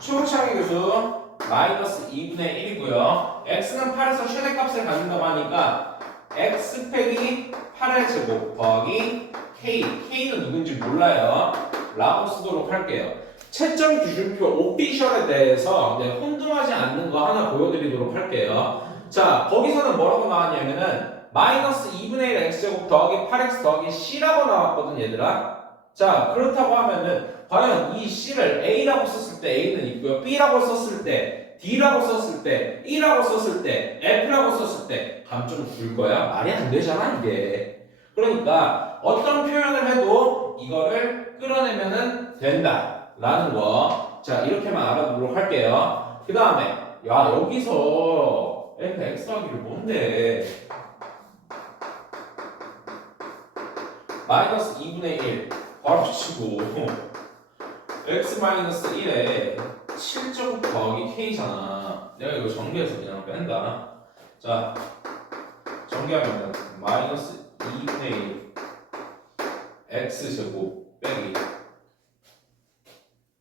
최고 차이 계수 마이너스 2분의 1이고요. x는 8에서 최대값을 갖는다고 하니까 x 빼기 8의 제곱 더하기 k. k는 누군지 몰라요. 라고 쓰도록 할게요. 채점 기준표 오피셜에 대해서 혼동하지 않는 거 하나 보여드리도록 할게요. 자, 거기서는 뭐라고 나왔냐면은 마이너스 2분의 1 x제곱 더하기 8x 더하기 c라고 나왔거든, 얘들아. 자, 그렇다고 하면은 과연 이 c를 a라고 썼을 때 a는 있고요, b라고 썼을 때 d라고 썼을 때 e라고 썼을 때 f라고 썼을 때 감점 줄 거야? 말이 안 되잖아, 이게. 그러니까 어떤 표현을 해도 이거를 끌어내면은 된다 라는 거. 자, 이렇게만 알아두도록 할게요. 그 다음에 야, 여기서 fx 더하기를 뭔데? 마이너스 2분의 1 바로 치고 x 마이너스 1에 7제곱 더하기 k잖아. 내가 이거 정리해서 그냥 뺀다. 자, 정리하면 마이너스 2분의 1 x제곱 빼기,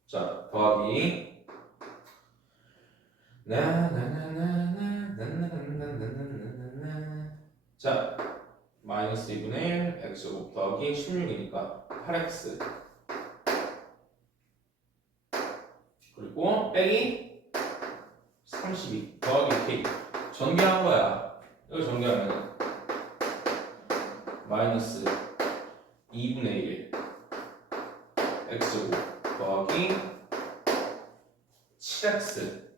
자, 더하기 자, 마이너스 2분의 1 x제곱 더하기 16이니까 8x, 그리고 빼기 32 더하기 k. 전개한 거야. 이거 전개하면 마이너스 2분의 1 x제곱 더하기 7x,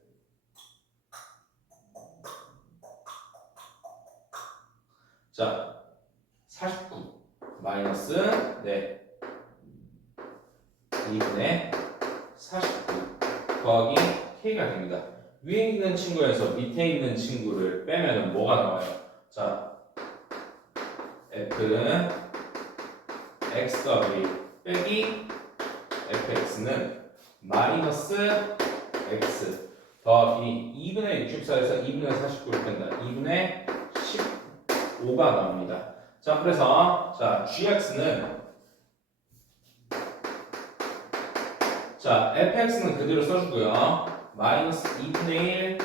자, 49 마이너스 2분의 49 더하기 k가 됩니다. 위에 있는 친구에서 밑에 있는 친구를 빼면 뭐가 나와요? 자, f는 x 더하기 빼기 fx는 마이너스 x 더하기 2분의 64에서 2분의 49를 뺀다. 2분의 15가 나옵니다. 자, 그래서 자, gx는 자, fx는 그대로 써주고요. 마이너스 2분의 1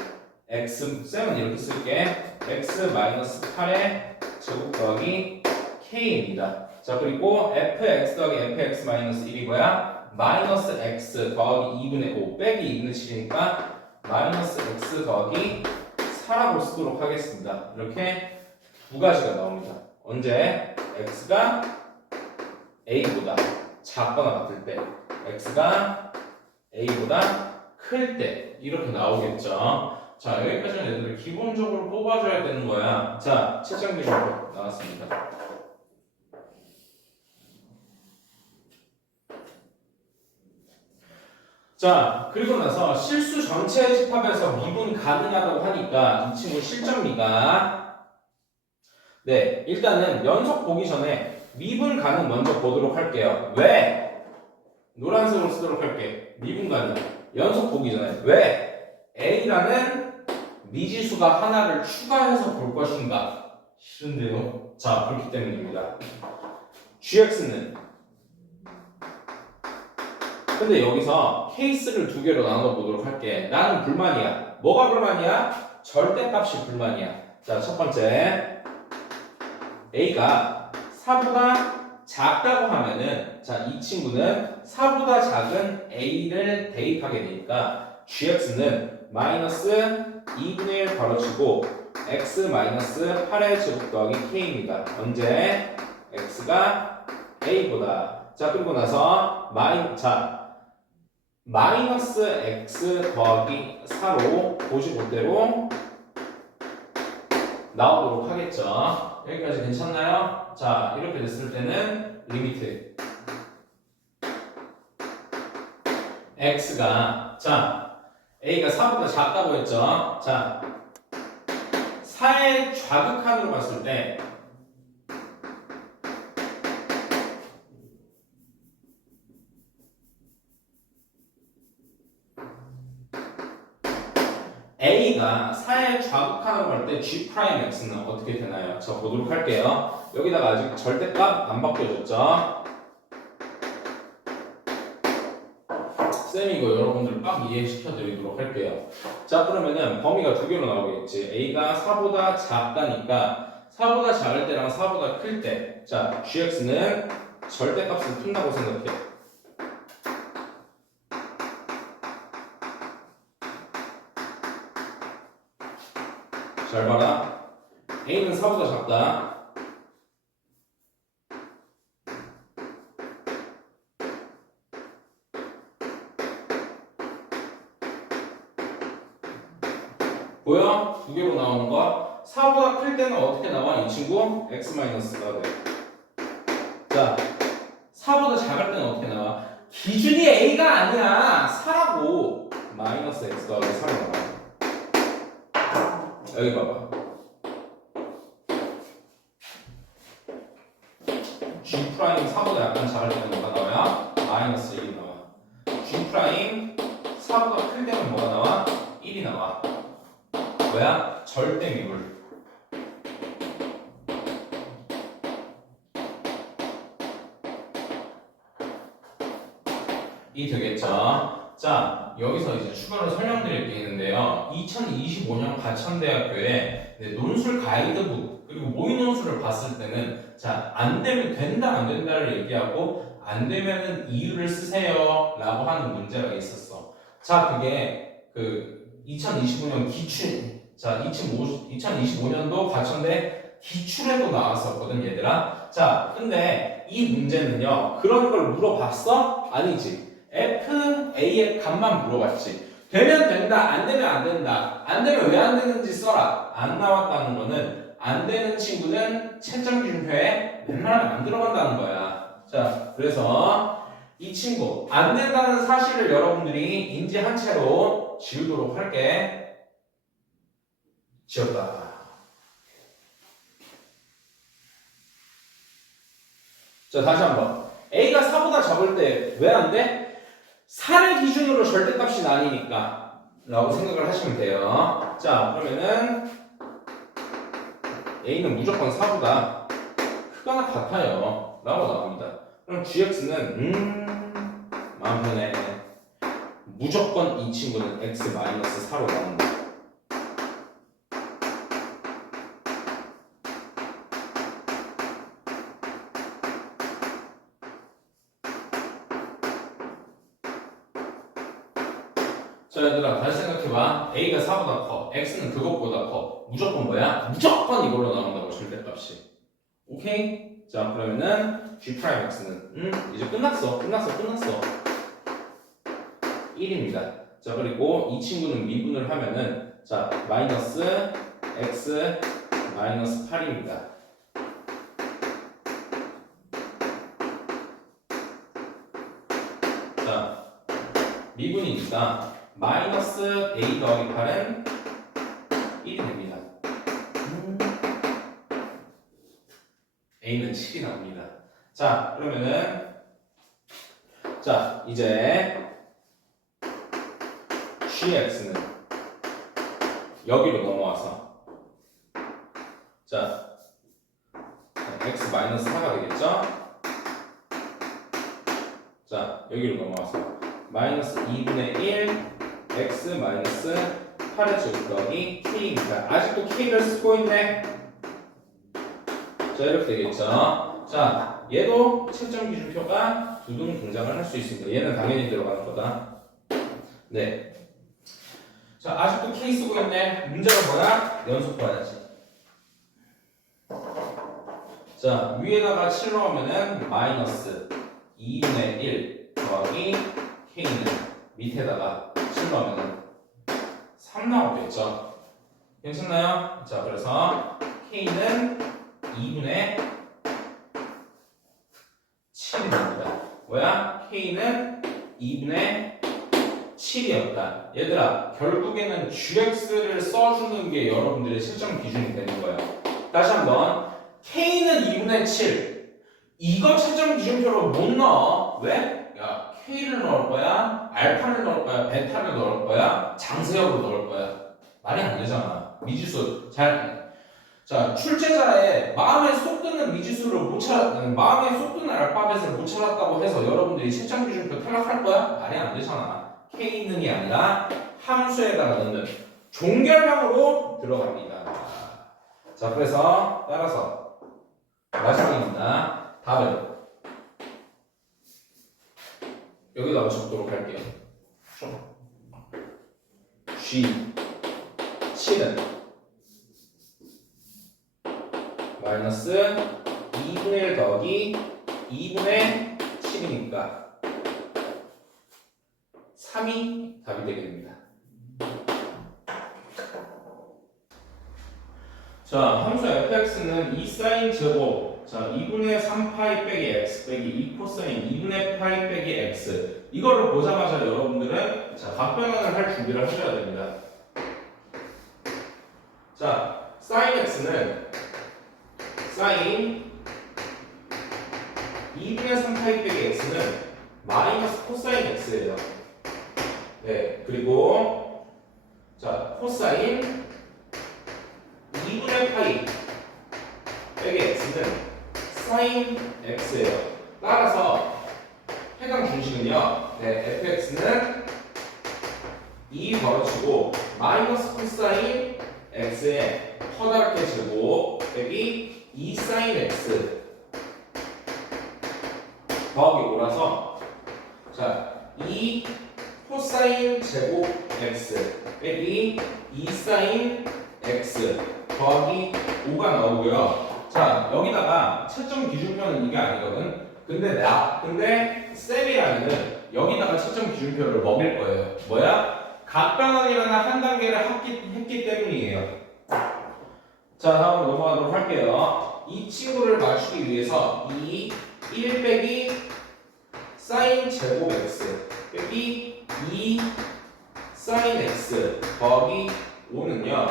x, 쌤은 이렇게 쓸게. x 마이너스 8의 제곱 더하기 k입니다. 자, 그리고 fx 더하기 fx 마이너스 1이고요. 마이너스 x 더하기 2분의 5 빼기 2분의 7이니까 마이너스 x 더하기 4라고 쓰도록 하겠습니다. 이렇게 두 가지가 나옵니다. 언제? x가 a보다 작거나 같을 때, x가 a보다 클 때 이렇게 나오겠죠. 자, 여기까지는 얘들을 기본적으로 뽑아줘야 되는 거야. 자, 채점 기준표 나왔습니다. 자, 그리고 나서 실수 전체 집합에서 미분 가능하다고 하니까 이 친구 실점미가 일단은 연속 보기 전에 미분 가능 먼저 보도록 할게요. 왜? 노란색으로 쓰도록 할게. 미분 가능 연속 보기 전에 왜 a라는 미지수가 하나를 추가해서 볼 것인가? 싫은데요? 자, 그렇기 때문입니다. gx는 근데 여기서 케이스를 두 개로 나눠 보도록 할게. 나는 불만이야. 뭐가 불만이야? 절대값이 불만이야. 자, 첫 번째 a가 4보다 작다고 하면은 자, 이 친구는 4보다 작은 a를 대입하게 되니까 gx는 마이너스 2분의 1 괄호치고 x 마이너스 8의 제곱 더하기 k입니다. 언제 x가 a보다 자 그리고 나서 마이너스 x 더하기 4로 55대로 나오도록 하겠죠. 여기까지 괜찮나요? 자 이렇게 됐을 때는 리미트 x가 자 a가 4보다 작다고 했죠. 자 4의 좌극한으로 봤을 때 a가 4의 좌극한으로 볼 때 g'x는 어떻게 되나요? 자 보도록 할게요. 여기다가 아직 절대값 안 바뀌어졌죠? 쌤이 이거 여러분들 빡 이해시켜 드리도록 할게요. 자 그러면은 범위가 두 개로 나오겠지. a가 4보다 작다니까 4보다 작을 때랑 4보다 클 때 자 gx는 절대값을 푼다고 생각해. 잘 봐라. a는 4보다 작다. 보여? 두 개로 나오는 거. 4보다 클 때는 어떻게 나와? 이 친구 x-가 돼. 자, 4보다 작을 때는 어떻게 나와? 기준이 a가 아니야. 4라고. 마이너스 x 더하기 3이 나와. 여기 봐봐. G 프라임 4보다 약간 작을 때는 뭐가 나와요? 마이너스 1이 나와. G 프라임 4보다 클 때는 뭐가 나와? 1이 나와. 뭐야? 절대 미분. 이 되겠죠? 자, 여기서 이제 추가로 설명드릴 게 있는데요. 2025년 가천대학교에 논술 가이드북 그리고 모의 논술을 봤을 때는 자, 안 되면 된다 안 된다를 얘기하고 안 되면은 이유를 쓰세요 라고 하는 문제가 있었어. 자, 그게 그 2025년 기출 자, 2025년도 가천대 기출에도 나왔었거든 얘들아. 자, 근데 이 문제는요 그런 걸 물어봤어? 아니지. FA의 값만 물어봤지. 되면 된다, 안 되면 안 된다. 안 되면 왜 안 되는지 써라. 안 나왔다는 거는 안 되는 친구는 채점준표에 웬만하면 안 들어간다는 거야. 자, 그래서 이 친구 안 된다는 사실을 여러분들이 인지한 채로 지우도록 할게. 지웠다. 자, 다시 한번. A가 4보다 작을 때 왜 안 돼? 4를 기준으로 절대값이 나뉘니까 라고 생각을 하시면 돼요. 자 그러면은 A는 무조건 4보다 크거나 같아요 라고 나옵니다. 그럼 gx는 마음 편해. 무조건 이 친구는 x-4로 나온다. 자 얘들아 다시 생각해봐. A가 4보다 커. X는 그것보다 커. 무조건 뭐야? 무조건 이걸로 나온다고 절대값이. 오케이? 자 그러면은 G'X는 이제 끝났어. 1입니다. 자 그리고 이 친구는 미분을 하면은 자 마이너스 X 마이너스 8입니다. 자 미분이니까 마이너스 A 더하기 8은 1이 됩니다. A는 7이 나옵니다. 자, 그러면은 자, 이제 GX는 여기로 넘어와서 자, X 마이너스 4가 되겠죠? 자, 여기로 넘어와서 마이너스 2분의 1 x 마이너스 8의 제곱 더하기 k입니다. 아직도 k를 쓰고 있네. 자 이렇게 되겠죠. 자, 얘도 채점 기준표가 두둥 등장을 할 수 있습니다. 얘는 당연히 들어가는 거다. 네. 자, 아직도 케이스 보였네. 문제가 뭐야? 연속 봐야지. 자, 위에다가 7 넣으면은 마이너스 2분의 1 더하기 k는 밑에다가 7 넣으면은 3 나오겠죠. 괜찮나요? 자, 그래서 k는 2분의 7이 됩니다. 뭐야? k는 2분의 7이었다. 얘들아, 결국에는 GX를 써주는 게 여러분들의 채점 기준이 되는 거예요. 다시 한번, K는 2분의 7. 이거 채점 기준표로 못 넣어. 왜? 야, K를 넣을 거야? 알파를 넣을 거야? 베타를 넣을 거야? 장세역으로 넣을 거야? 말이 안 되잖아. 미지수. 자, 출제자의 마음에 쏙 드는 미지수를 마음에 쏙 드는 알파벳을 못 찾았다고 해서 여러분들이 채점 기준표 탈락할 거야? 말이 안 되잖아. K는이 아니라 함수에다가 넣는 종결형으로 들어갑니다. 자, 그래서 따라서 마지막입니다. 답은 여기다가 적도록 할게요. G 7은 마이너스 2분의 1 더하기 2분의 7이니까 3이 답이 되게 됩니다. 자, 함수 fx는 2sin 제곱, 자 2분의 3파이 빼기 x 빼기 2 코사인 2분의 파이 빼기 x, 이거를 보자마자 여러분들은 자 각변환을 할 준비를 하셔야 됩니다. 자, sin x는 sin 2분의 3파이 빼기 x는 마이너스 코사인 x예요. 네, 그리고 자 코사인 2분의 파이 빼기 x는 sin x예요. 따라서 해당 준식은요, 네, fx는 2 걸어치고 마이너스 코사인 x의 커다랗게 제곱 빼기 2 sin x 더하기 5라서 자 2 코사인 제곱 x 빼기 2 사인 x 더하기 5가 나오고요. 자, 여기다가 채점 기준표는 이게 아니거든. 근데 쌤이라는 여기다가 채점 기준표를 먹일 거예요. 뭐야? 각변환이라는 한 단계를 했기 때문이에요. 자, 다음으로 넘어가도록 할게요. 이 친구를 맞추기 위해서 1 빼기 사인 제곱 x 빼기 2 사인 x 더하기 5는요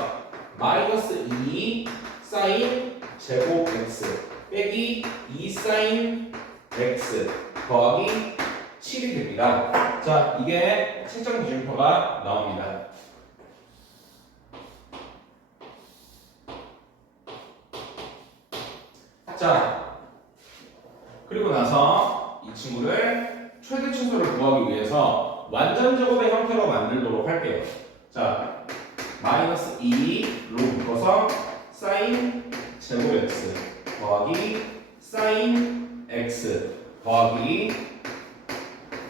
마이너스 2 사인 제곱 x 빼기 2 사인 x 더하기 7이 됩니다. 자, 이게 채점 기준표가 나옵니다. 자, 그리고 나서 이 친구를 최대 최소를 구하기 위해서 완전 제곱의 형태로 만들도록 할게요. 자, 마이너스 2로 묶어서 사인 제곱 x 더하기 사인 x 더하기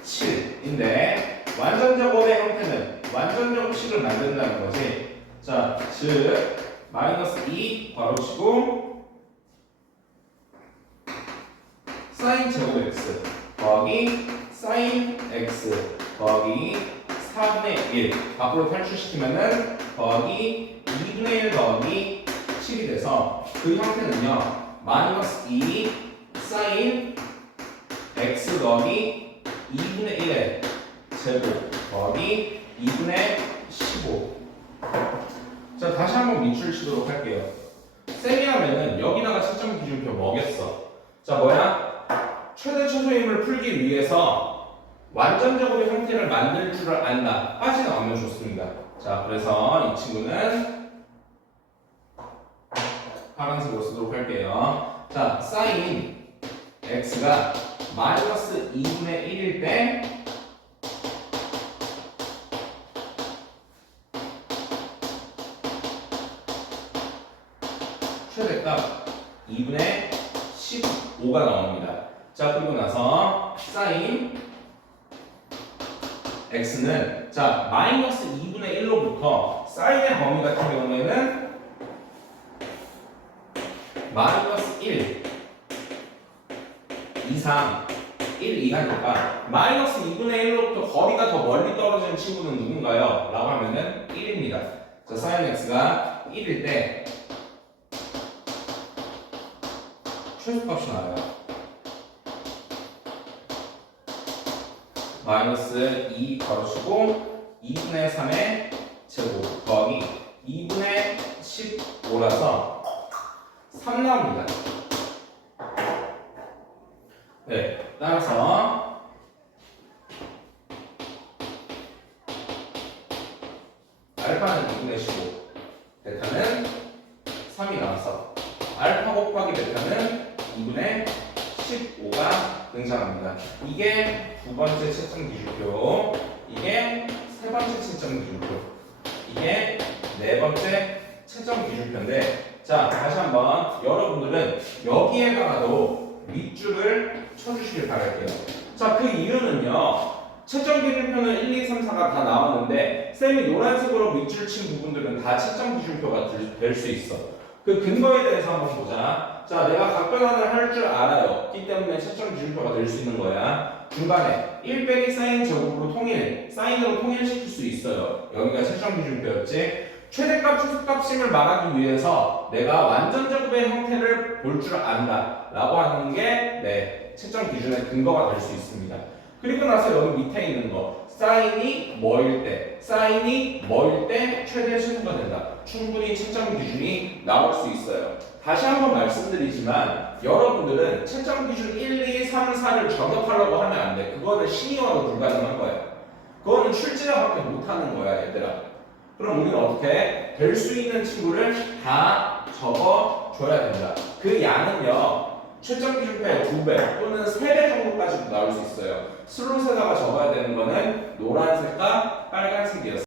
7인데 완전 제곱의 형태는 완전 제곱식을 만든다는 거지. 자, 즉 마이너스 2 괄호치고 사인 제곱 x 더하기 사인 x 더하기 4분의 1 밖으로 탈출시키면은 더하기 2분의 1 더하기 7이 돼서 그 형태는요 마이너스 2 사인 x 더하기 2분의 1의 제곱 더하기 2분의 15. 자, 다시 한번 밑줄치도록 할게요. 쌤이라면은 여기다가 채점 기준표 먹였어. 자, 뭐야? 최대 최소임을 풀기 위해서 완전 제곱의 형태를 만들 줄을 안다. 까지 나오면 좋습니다. 자, 그래서 이 친구는 파란색으로 쓰도록 할게요. 자, 사인 x가 마이너스 2분의 1일 때 최대값 2분의 15가 나옵니다. 자, 그리고 나서 사인 x는 자 마이너스 2분의 1로부터 사인의 범위 같은 경우에는 마이너스 1 이상 1 이하니까 마이너스 2분의 1로부터 거리가 더 멀리 떨어지는 친구는 누군가요? 라고 하면은 1입니다. 자, 사인 x가 1일 때 최소값이 나와요. 마이너스 2 걸어주고 2분의 3의 제곱 더하기 2분의 15라서 3 나옵니다. 네, 따라서 알파는 2분의 15, 베타는 3이 나와서 알파 곱하기 베타는 2분의 15가 등장합니다. 이게 두 번째 채점 기준표, 이게 세 번째 채점 기준표, 이게 네 번째 채점 기준표인데, 자, 다시 한번 여러분들은 여기에다가도 밑줄을 쳐주시길 바랄게요. 자, 그 이유는요, 채점 기준표는 1, 2, 3, 4가 다 나왔는데 쌤이 노란색으로 밑줄 친 부분들은 다 채점 기준표가 될 수 있어. 그 근거에 대해서 한번 보자. 자, 내가 각변환을 할 줄 알아요. 이 때문에 채점 기준표가 될 수 있는 거야. 중간에 1 빼기 사인 제곱으로 통일, 사인으로 통일시킬 수 있어요. 여기가 채점 기준표였지. 최대값, 최소값임을 말하기 위해서 내가 완전 제곱의 형태를 볼 줄 안다 라고 하는 게 채점 기준의 근거가 될 수 있습니다. 그리고 나서 여기 밑에 있는 거 사인이 뭐일 때, 사인이 뭐일 때 최대 최소가 된다. 충분히 채점 기준이 나올 수 있어요. 다시 한번 말씀드리지만 여러분들은 채점 기준 1, 2, 3, 4를 저격하려고 하면 안 돼. 그거는 시니어도 불가능한 거야. 그거는 출제자밖에 못하는 거야, 얘들아. 그럼 우리는 어떻게 될 수 있는 친구를 다 적어줘야 된다. 그 양은요, 최점 기준표의 2배 또는 3배 정도까지도 나올 수 있어요. 슬롯에다가 적어야 되는 거는 노란색과 빨간색이었어요.